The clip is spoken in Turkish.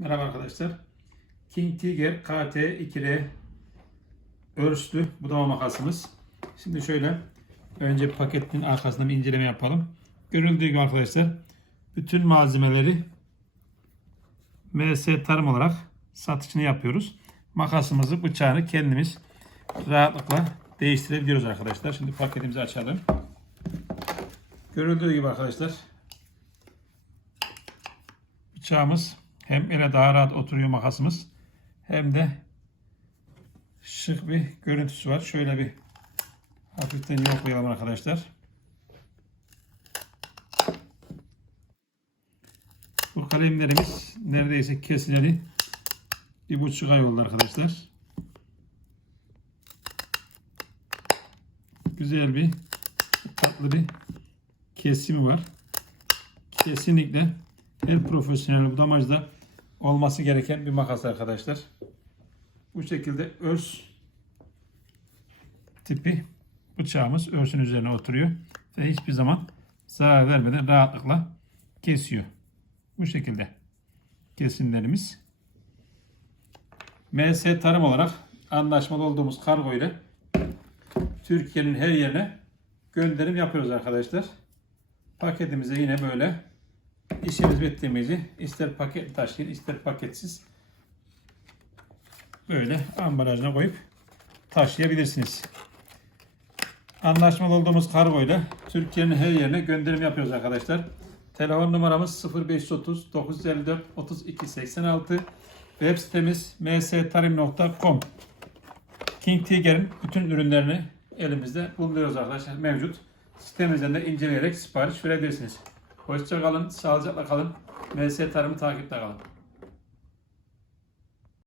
Merhaba arkadaşlar. King Tiger KT 2R örslü budama makasımız. Şimdi şöyle önce paketin arkasından bir inceleme yapalım. Görüldüğü gibi arkadaşlar bütün malzemeleri MS tarım olarak satışını yapıyoruz. Makasımızı, bıçağını kendimiz rahatlıkla değiştirebiliyoruz arkadaşlar. Şimdi paketimizi açalım. Görüldüğü gibi arkadaşlar bıçağımız hem ele daha rahat oturuyor makasımız hem de şık bir görüntüsü var. Şöyle bir hafiften yoklayalım arkadaşlar. Bu kalemlerimiz neredeyse kesileli bir buçuk ay oldu arkadaşlar. Güzel bir tatlı bir kesimi var. Kesinlikle her profesyonel budamacda olması gereken bir makas arkadaşlar. Bu şekilde örs tipi bıçağımız örsün üzerine oturuyor ve hiçbir zaman zarar vermeden rahatlıkla kesiyor. Bu şekilde kesimlerimiz. MS tarım olarak anlaşmalı olduğumuz kargo ile Türkiye'nin her yerine gönderim yapıyoruz arkadaşlar. Paketimize yine böyle işimiz bittiğimizi ister paket taşıyın ister paketsiz böyle ambalajına koyup taşıyabilirsiniz. Anlaşmalı olduğumuz kargo ile Türkiye'nin her yerine gönderim yapıyoruz arkadaşlar. Telefon numaramız 0530 954 32 86 Web sitemiz mstarim.com King Tiger'in bütün ürünlerini elimizde bulunuyoruz arkadaşlar. Mevcut. Sitemizden de inceleyerek sipariş verebilirsiniz. Hoşça kalın, sağlıcakla kalın. MS Tarım'ı takipte kalın.